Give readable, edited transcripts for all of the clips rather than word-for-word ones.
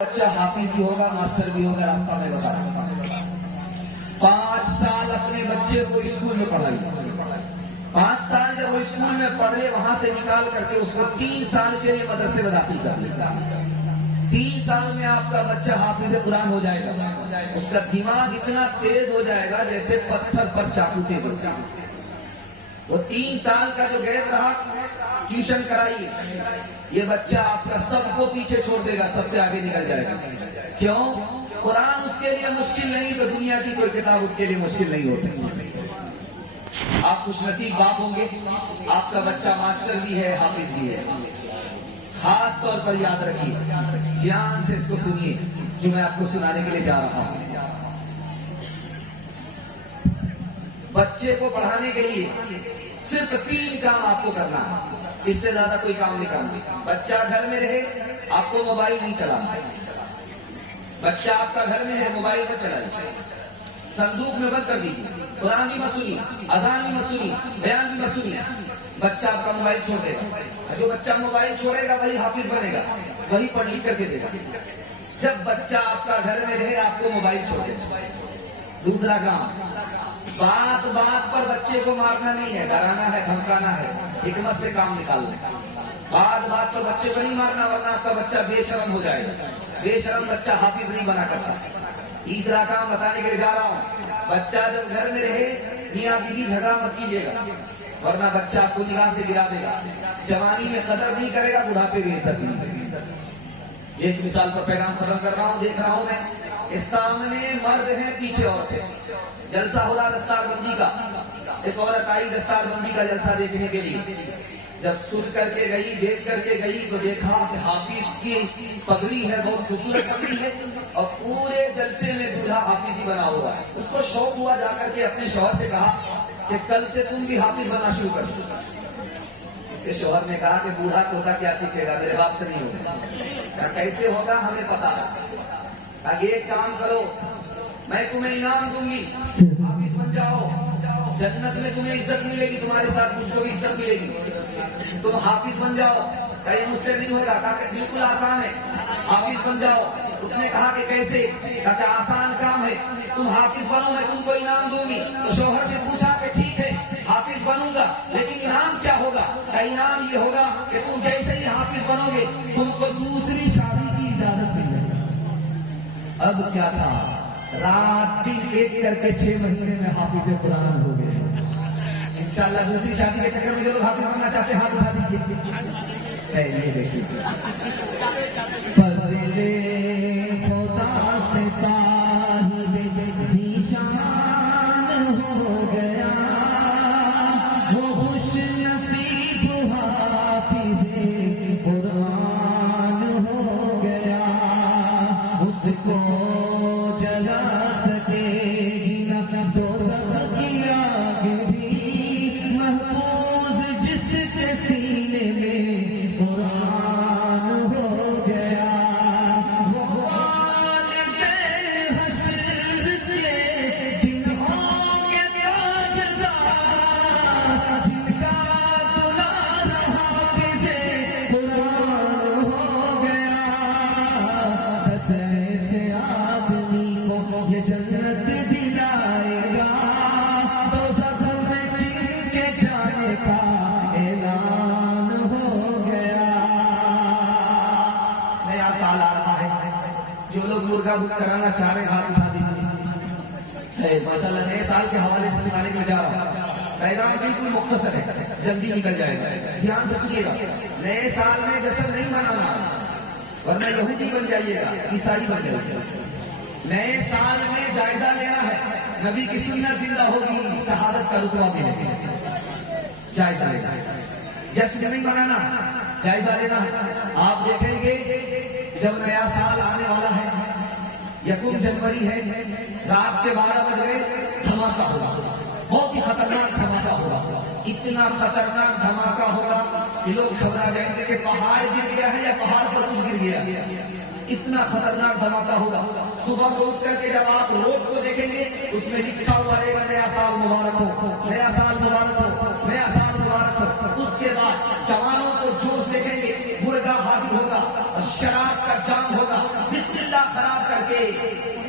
بچہ حافظ بھی ہوگا، ماسٹر بھی ہوگا، راستہ میں بتا رہا ہوں۔ 5 سال اپنے بچے کو اسکول میں پڑھائی، 5 سال جب وہ اسکول میں پڑھے وہاں سے نکال کر کے اس کو 3 سال کے لیے مدرسے میں داخل کر دیا۔ 3 سال میں آپ کا بچہ حافظ قرآن ہو جائے گا، اس کا دماغ اتنا تیز ہو جائے گا جیسے پتھر پر چاقو تیز ہوتا ہے۔ وہ 3 سال کا جو گیپ رہا، ٹیوشن کرائیے، یہ بچہ آپ کا سب کو پیچھے چھوڑ دے گا، سب سے آگے نکل جائے گا۔ کیوں؟ قرآن اس کے لیے مشکل نہیں تو دنیا کی کوئی کتاب اس کے لیے مشکل نہیں ہو سکتی۔ آپ خوش نصیب باپ ہوں گے، آپ کا بچہ ماسٹر بھی ہے، حافظ بھی ہے۔ خاص طور پر یاد رکھیے، دھیان سے اس کو سنیے جو میں آپ کو سنانے کے لیے جا رہا ہوں۔ بچے کو پڑھانے کے لیے صرف 3 کام آپ کو کرنا ہے، اس سے زیادہ کوئی کام نہیں کرنا۔ بچہ گھر میں رہے، آپ کو موبائل نہیں چلانا۔ بچہ آپ کا گھر میں ہے، موبائل پر چلائیے، صندوق میں بند کر دیجیے، قرآن بھی مت سنیے، اذان بھی مت سنیے، بیان بھی مت سنیے۔ بچہ آپ کا موبائل چھوڑ دے گا، جو بچہ موبائل چھوڑے گا وہی حافظ بنے گا، وہی پڑھ لکھ کر کے دے گا۔ جب بچہ آپ کا گھر میں رہے، آپ کو موبائل چھوڑ دے۔ دوسرا کام، بات بات پر بچے کو مارنا نہیں ہے، ڈرانا ہے، دھمکانا ہے، حکمت سے کام نکالنا۔ بات بات پر بچے کو نہیں مارنا ورنہ آپ کا بچہ بے شرم ہو جائے گا۔ بے شرم بچہ حافظ نہیں بنا کرتا۔ تیسرا کام بتانے کے لیے جا رہا ہوں، بچہ جب گھر میں رہے، میاں بیوی جھگڑا مت کیجیے گا ورنہ بچہ آپ کو نگاہ سے گرا دے گا۔ جوانی میں قدر نہیں کرے گا، بڑھاپے میں عزت نہیں کرے گا۔ ایک مثال پر پیغام ختم کر رہا ہوں، دیکھ رہا ہوں میں، اس سامنے مرد ہیں، پیچھے عورت ہے، جلسہ ہو رہا دستار بندی کا۔ ایک عورت آئی دستار بندی کا جلسہ دیکھنے کے لیے، جب سن کر کے گئی، دیکھ کر کے گئی تو دیکھا کہ حافظ کی پگڑی ہے، بہت خوبصورت پگڑی ہے، اور پورے جلسے میں دولہا حافظ ہی بنا ہوا ہے۔ اس کو شوق ہوا، جا کر کے اپنے شوہر سے کہا کہ کل سے تم بھی حافظ بننا شروع کر دو۔ اس کے شوہر نے کہا کہ بوڑھا طوطا کیا سیکھے گا، میرے باپ سے نہیں ہوگا۔ کیسے ہوگا ہمیں پتا ہے، اگر ایک کام کرو، میں تمہیں انعام دوں گی، حافظ بن جاؤ، جنت میں تمہیں عزت ملے گی، تمہارے ساتھ مجھ کو بھی عزت ملے گی، تم حافظ بن جاؤ۔ کہا یہ مجھ سے نہیں ہوگا، کہا کہ بالکل آسان ہے، حافظ بن جاؤ۔ اس نے کہا کہ کیسے؟ کہا کہ آسان کام ہے، تم حافظ بنو، میں تم کو انعام دوں گی۔ تو شوہر سے پوچھا کہ ٹھیک ہے حافظ بنوں گا، لیکن انعام کیا ہوگا؟ کہا انعام یہ ہوگا کہ تم جیسے ہی حافظ بنو گے تم کو دوسری شادی کی اجازت مل جائے گی۔ اب کیا تھا، رات دن ایک کر کے 6 مہینے میں حافظ قرآن ہو گئے۔ انشاءاللہ دوسری شادی کے چکر میں جو لوگ حافظ بننا چاہتے ہیں ہاتھ اٹھا دیجیے۔ یہ دیکھیے، فضل خدا سے صاحب ذیشان ہو گیا، وہ خوش نصیب حافظ قرآن ہو گیا، اس کو جلا سکے گی نہ دوزخ کی آگ بھی، محفوظ جس کے سینے میں قرآن ہو گیا، وہ والدین حشر کے دنوں کے تاجدار، جن کا دلال حافظ قرآن ہو گیا، بس ایسے آدمی کو یہ جنت دلائے گا، دوزخ میں چن کے جانے کا اعلان ہو گیا۔ نیا سال آ رہا ہے، جو لوگ مرغا بک کرانا چاہ رہے ہیں ہاتھ اٹھا دیجیے۔ ماشاء اللہ نئے سال کے حوالے سے سنانے کے لیے جا رہا ہوں، پیغام بالکل مختصر ہے، جلدی نکل جائے گا، دھیان سے سنیے گا۔ نئے سال میں جشن نہیں منانا ورنہ یہودی بن جائیے گا، عیسائی بن جائیے گا۔ نئے سال میں جائزہ لینا ہے، نبی کی سنت زندہ ہوگی، شہادت کا رتبہ ملے گا۔ جائزہ لینا ہے، جشن نہیں منانا، جائزہ لینا ہے۔ آپ دیکھیں گے جب نیا سال آنے والا ہے، 1 جنوری ہے، رات کے 12 بج گئے، دھماکہ ہوگا، بہت ہی خطرناک دھماکہ ہوگا، اتنا خطرناک دھماکہ ہوگا کہ لوگ گھبرا جائیں گے کہ پہاڑ گر گیا ہے یا پہاڑ پر کچھ گر گیا، اتنا خطرناک دھماکہ ہوگا۔ صبح کو اٹھ کر کے جب آپ روڈ کو دیکھیں گے اس میں لکھا ہوا رہے گا نیا سال مبارک ہو، نیا سال مبارک ہو، نیا سال مبارک ہو۔ اس کے بعد جوانوں کو جوش دیکھیں گے، مرغا حاضر ہوگا اور شراب کا جام ہوگا، خراب کر کے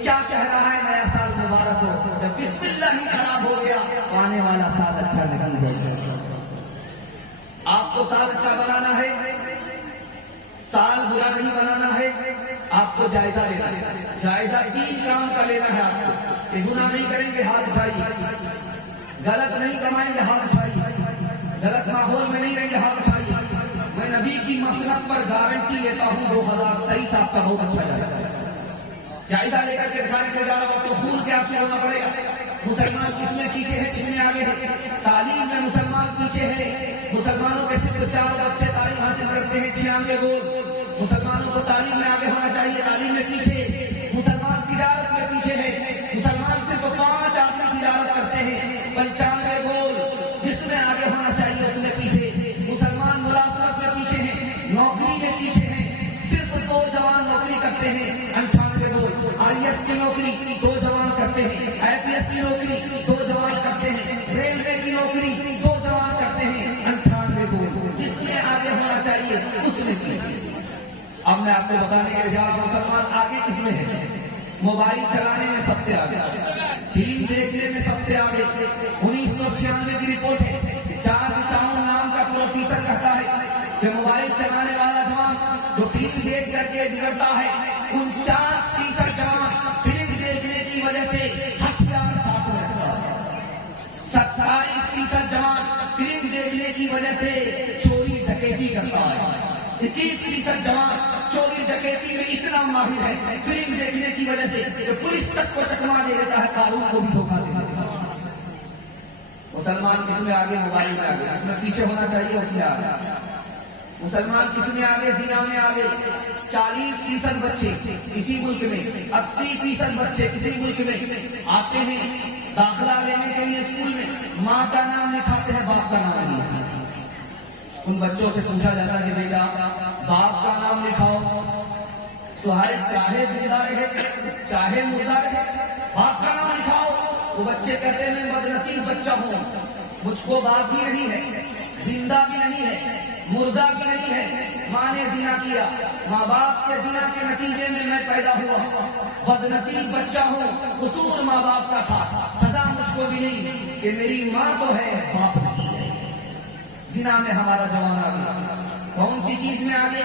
کیا کہہ رہا ہے نیا سال مبارک ہو؟ جب بسم اللہ ہی خراب ہو گیا تو آنے والا سال اچھا نہیں ہوگا۔ آپ کو سال اچھا بنانا ہے، سال برا نہیں بنانا ہے، آپ کو جائزہ لینا ہے۔ جائزہ 3 کام کا لینا ہے آپ کو کہ گناہ نہیں کریں گے، ہاتھ اٹھائیے، غلط نہیں کمائیں گے، ہاتھ اٹھائیے، غلط ماحول میں نہیں رہیں گے، ہاتھ اٹھائیے۔ میں نبی کی مسنت پر گارنٹی لیتا ہوں 2023 آپ کا بہت اچھا جائے۔ جائزہ لے کر کے دکھانے کے جا رہا ہوں تو خون کے آنسو ہونا پڑے گا۔ مسلمان کس میں پیچھے ہے، کس میں آگے ہے؟ تعلیم میں مسلمان پیچھے ہے۔ مسلمانوں کے صرف 4 بچے تعلیم حاصل کرتے ہیں، 96 گول۔ مسلمانوں کو تعلیم میں آگے ہونا چاہیے، تعلیم میں پیچھے۔ مسلمان تجارت میں پیچھے ہے، مسلمان صرف 5 آدمی تجارت کرتے ہیں، 95 گول۔ جس میں آگے ہونا چاہیے اس میں پیچھے۔ مسلمان ملازمت میں پیچھے ہیں، نوکری میں پیچھے ہیں، صرف 2 جوان نوکری کرتے ہیں، 98 گول۔ IAS کی نوکری 2 جوان کرتے ہیں، IPS کی نوکری 2 جوان کرتے ہیں، ریلوے کی نوکری 2 جوان کرتے ہیں، 98 گول۔ جس میں آگے ہونا چاہیے اس میں پیچھے۔ اب میں آپ کو بتانے کے جا رہا ہوں مسلمان آگے کس میں ہے؟ موبائل چلانے میں سب سے آگے، فلم دیکھنے میں سب سے آگے۔ 1996 کی رپورٹ ہے، جارج ٹاؤن نام کا پروفیسر کہتا ہے کہ موبائل چلانے والا جوان جو فلم دیکھ کر کے بگڑتا ہے، 49% جوان فلم دیکھنے کی وجہ سے ہتھیار ساتھ میں رکھتا ہے، 27% جوان فلم دیکھنے کی وجہ سے چوری ڈکیتی کرتا ہے، 21% جوان چوری ڈکیتی میں اتنا ماہر ہے فلم دیکھنے کی وجہ سے کہ پولیس تک کو چکما دے دیتا ہے، قانون کو بھی دھوکہ دے دیتا ہے۔ مسلمان کس میں آگے؟ موبائل میں آگے۔ جس میں پیچھے ہونا چاہیے اس میں آگے۔ مسلمان کس میں آگے؟ زنا میں آگے۔ 40% بچے کسی ملک میں، 80% بچے کسی ملک میں آتے ہیں داخلہ لینے کے لیے اسکول میں، ماں کا نام لکھاتے ہیں، باپ کا نام نہیں لکھاتے۔ ان بچوں سے پوچھا جاتا ہے کہ بیٹا باپ کا نام لکھاؤ، تو ہر چاہے زندہ رہے چاہے مردہ رہے باپ کا نام لکھاؤ۔ وہ بچے کہتے ہیں میں بدنصیب بچہ ہوں، مجھ کو باپ بھی نہیں ہے، زندہ بھی نہیں ہے، مردہ بھی نہیں ہے، ماں نے زنا کیا، ماں باپ کے زنا کے نتیجے میں میں پیدا ہوا، بدنصیب بچہ ہوں، قصور ماں باپ کا تھا، سزا مجھ کو بھی نہیں کہ میری ماں تو ہے باپ نہیں ہے۔ زنا میں ہمارا جوان آگے، کون سی چیز میں آگے؟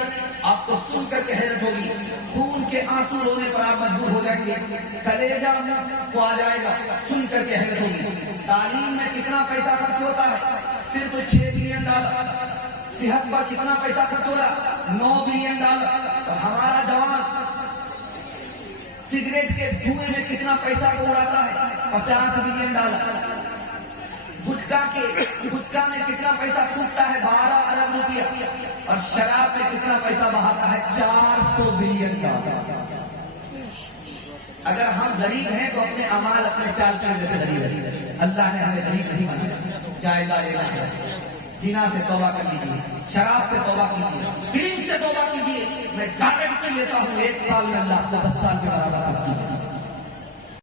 آپ کو سن کر کے حیرت ہوگی، خون کے آنسو رونے پر آپ مجبور ہو جائیں گے، کلیجہ کو آ جائے گا، سن کر کے حیرت ہوگی۔ تعلیم میں کتنا پیسہ خرچ ہوتا ہے؟ صرف $6 بلین۔ صحت پر کتنا پیسہ خرچ ہو رہا؟ $9 بلین۔ اور ہمارا جوان سگریٹ کے دھوئے میں کتنا پیسہ اڑاتا ہے؟ $50 بلین۔ گٹکا میں کتنا پیسہ پھونکتا ہے؟ 12 ارب روپیہ۔ اور شراب میں کتنا پیسہ بہاتا ہے؟ 400 بلین کا۔ اگر ہم غریب ہیں تو اپنے اعمال اپنے چال چلنے جیسے غریب ہے، اللہ نے ہمیں غریب نہیں بنایا۔ جائزہ لینا ہے، زنا سے توبہ کر لیجیے، شراب سے توبہ کیجیے، فلم سے توبہ کیجیے۔ میں گارنٹی لیتا ہوں 1 سال میں اللہ کو 10 سال کے برابر